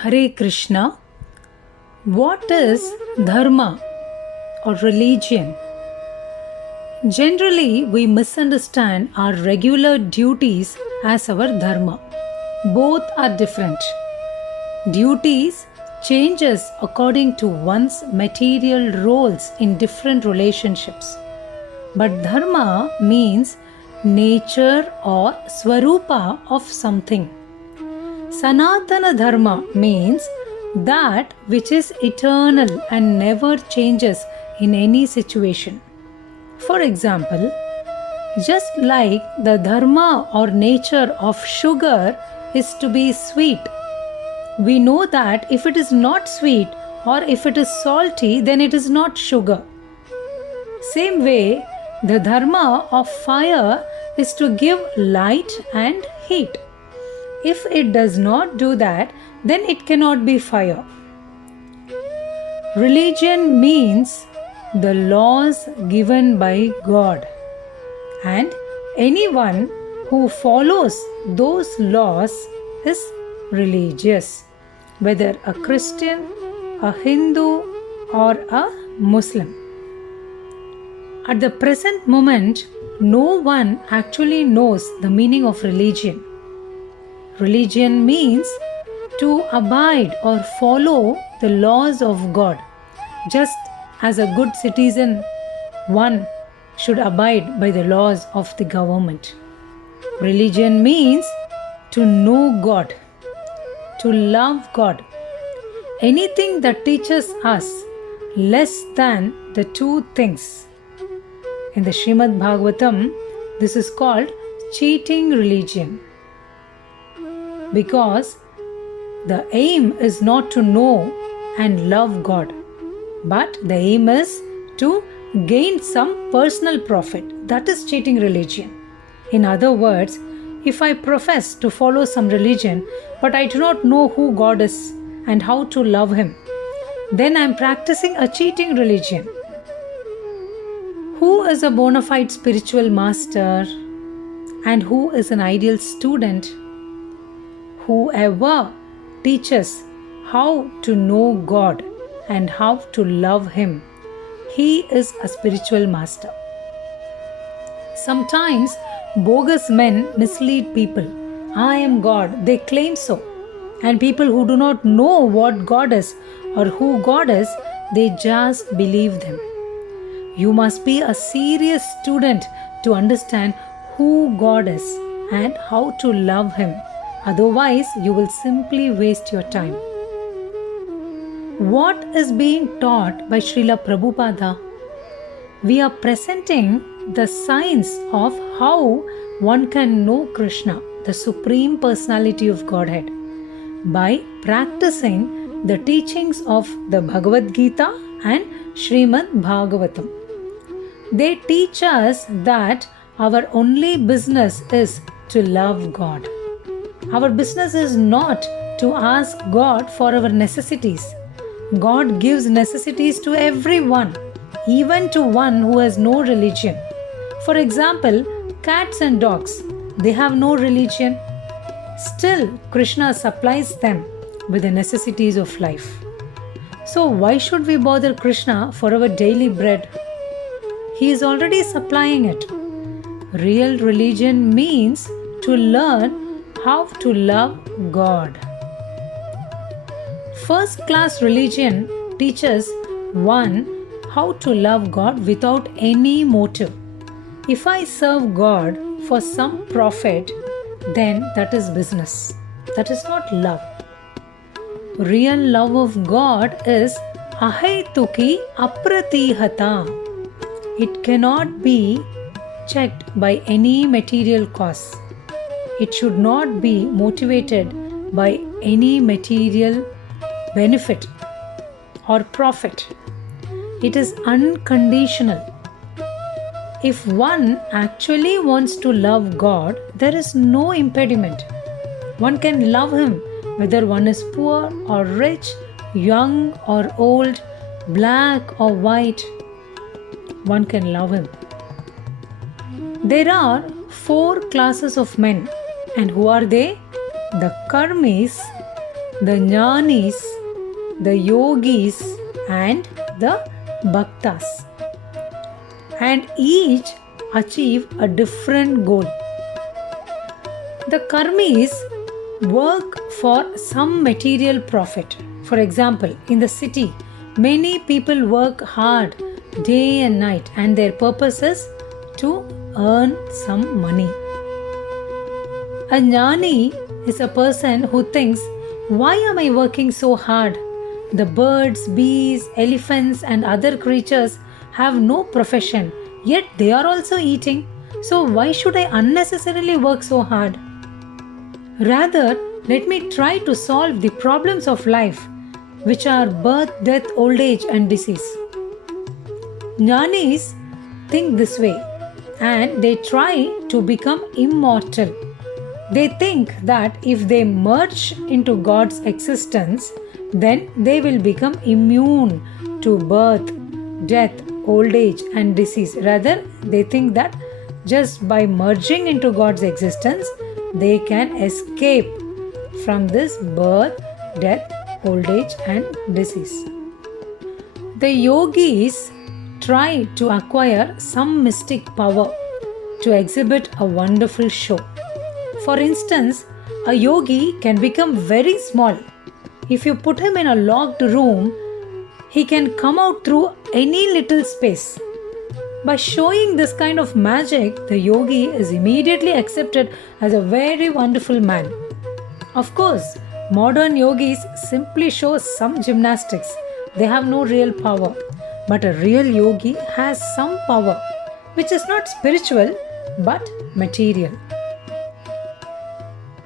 Hare Krishna. What is dharma or religion? Generally, we misunderstand our regular duties as our dharma. Both are different. Duties changes according to one's material roles in different relationships. But dharma means nature or swarupa of something. Sanatana Dharma means that which is eternal and never changes in any situation. For example, just like the dharma or nature of sugar is to be sweet, we know that if it is not sweet or if it is salty, then it is not sugar. Same way, the dharma of fire is to give light and heat. If it does not do that, then it cannot be fire. Religion means the laws given by God, and anyone who follows those laws is religious, whether a Christian, a Hindu, or a Muslim. At the present moment, no one actually knows the meaning of religion. Religion means to abide or follow the laws of God. Just as a good citizen, one should abide by the laws of the government. Religion means to know God, to love God. Anything that teaches us less than the two things. In the Srimad Bhagavatam, this is called cheating religion. Because the aim is not to know and love God, but the aim is to gain some personal profit. That is cheating religion. In other words, if I profess to follow some religion, but I do not know who God is and how to love Him, then I am practicing a cheating religion. Who is a bona fide spiritual master and who is an ideal student? Whoever teaches how to know God and how to love Him, he is a spiritual master. Sometimes bogus men mislead people. I am God, they claim so. And people who do not know what God is or who God is, they just believe them. You must be a serious student to understand who God is and how to love Him. Otherwise, you will simply waste your time. What is being taught by Srila Prabhupada? We are presenting the science of how one can know Krishna, the Supreme Personality of Godhead, by practicing the teachings of the Bhagavad Gita and Srimad Bhagavatam. They teach us that our only business is to love God. Our business is not to ask God for our necessities. God gives necessities to everyone, even to one who has no religion. For example, cats and dogs, they have no religion. Still, Krishna supplies them with the necessities of life. So why should we bother Krishna for our daily bread? He is already supplying it. Real religion means to learn how to love God. First class religion teaches one how to love God without any motive. If I serve God for some profit, then that is business. That is not love. Real love of God is ahaituki apratihata. It cannot be checked by any material cause. It should not be motivated by any material benefit or profit. It is unconditional. If one actually wants to love God, there is no impediment. One can love Him whether one is poor or rich, young or old, black or white. One can love Him. There are 4 classes of men. And who are they? The karmis, the jnanis, the yogis, and the bhaktas. And each achieve a different goal. The karmis work for some material profit. For example, in the city, many people work hard day and night, and their purpose is to earn some money. A jnani is a person who thinks, why am I working so hard? The birds, bees, elephants, and other creatures have no profession, yet they are also eating. So why should I unnecessarily work so hard? Rather, let me try to solve the problems of life, which are birth, death, old age, and disease. Jnanis think this way, and they try to become immortal. They think that if they merge into God's existence, then they will become immune to birth, death, old age, and disease. Rather, they think that just by merging into God's existence, they can escape from this birth, death, old age, and disease. The yogis try to acquire some mystic power to exhibit a wonderful show. For instance, a yogi can become very small. If you put him in a locked room, he can come out through any little space. By showing this kind of magic, the yogi is immediately accepted as a very wonderful man. Of course, modern yogis simply show some gymnastics. They have no real power. But a real yogi has some power, which is not spiritual but material.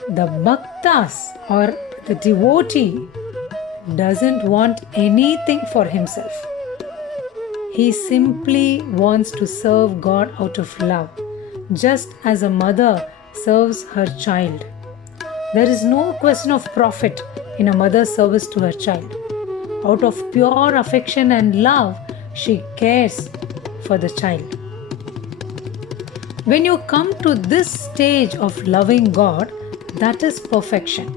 The bhaktas or the devotee doesn't want anything for himself. He simply wants to serve God out of love, just as a mother serves her child. There is no question of profit in a mother's service to her child. Out of pure affection and love, she cares for the child. When you come to this stage of loving God, that is perfection.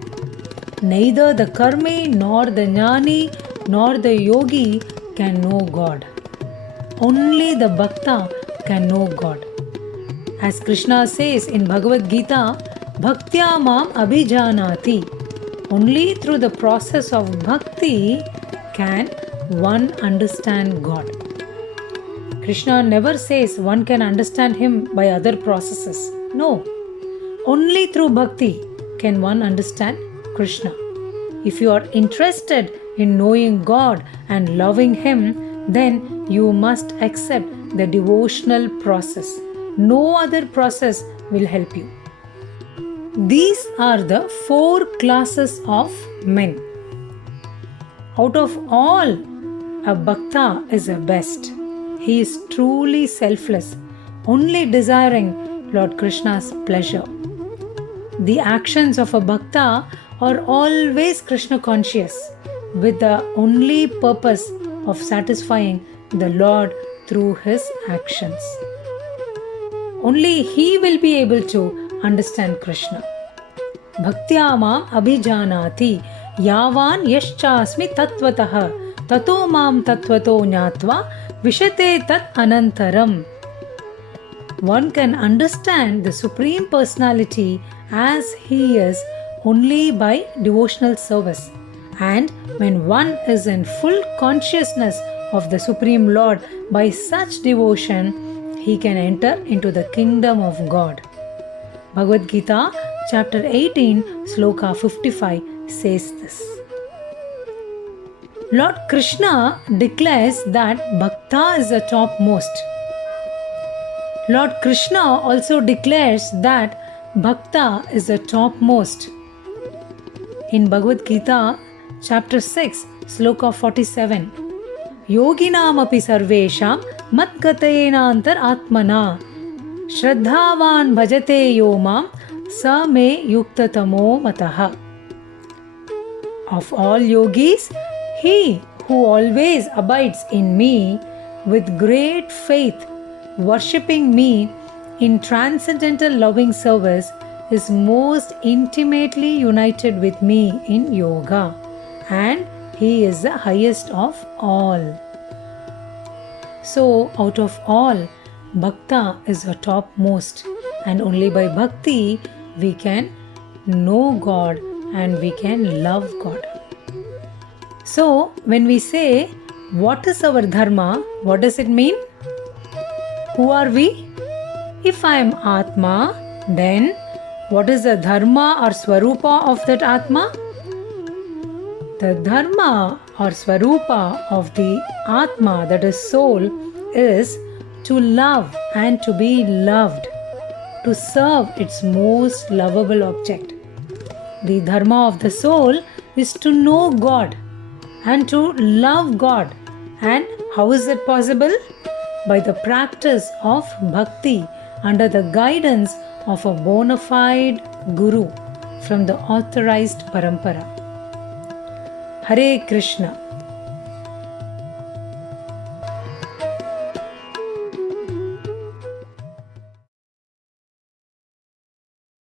Neither the karmi, nor the jnani, nor the yogi can know God. Only the bhakta can know God. As Krishna says in Bhagavad Gita, Bhaktya mam abhijanati. Only through the process of bhakti can one understand God. Krishna never says one can understand him by other processes. No. Only through bhakti can one understand Krishna. If you are interested in knowing God and loving him, then you must accept the devotional process. No other process will help you. These are the 4 classes of men. Out of all, a bhakta is the best. He is truly selfless, only desiring Lord Krishna's pleasure. The actions of a bhakta are always Krishna conscious, with the only purpose of satisfying the Lord through his actions. Only he will be able to understand Krishna. Bhaktya mam abhijanati yavan yaschasmi tatvatah tato mam tatvato jnatva vishate tat anantaram. One can understand the Supreme Personality as he is only by devotional service. And when one is in full consciousness of the Supreme Lord by such devotion, he can enter into the kingdom of God. Bhagavad Gita, chapter 18, sloka 55 says this. Lord Krishna declares that Bhakta is the topmost. Lord Krishna also declares that Bhakta is the topmost. In Bhagavad Gita, chapter 6, sloka 47, Yoginam api sarvesham matgatayena antar atmana Shraddhavan bhajate yomam sa me yuktatamo mataha. Of all yogis, he who always abides in me with great faith, worshipping me in transcendental loving service, is most intimately united with me in yoga, and he is the highest of all. So, out of all, Bhakta is the topmost, and only by Bhakti we can know God and we can love God. So, when we say, what is our dharma, what does it mean? Who are we? If I am Atma, then what is the dharma or swarupa of that Atma? The dharma or swarupa of the Atma, that is soul, is to love and to be loved, to serve its most lovable object. The dharma of the soul is to know God and to love God. And how is that possible? By the practice of bhakti under the guidance of a bona fide guru from the authorized parampara. Hare Krishna.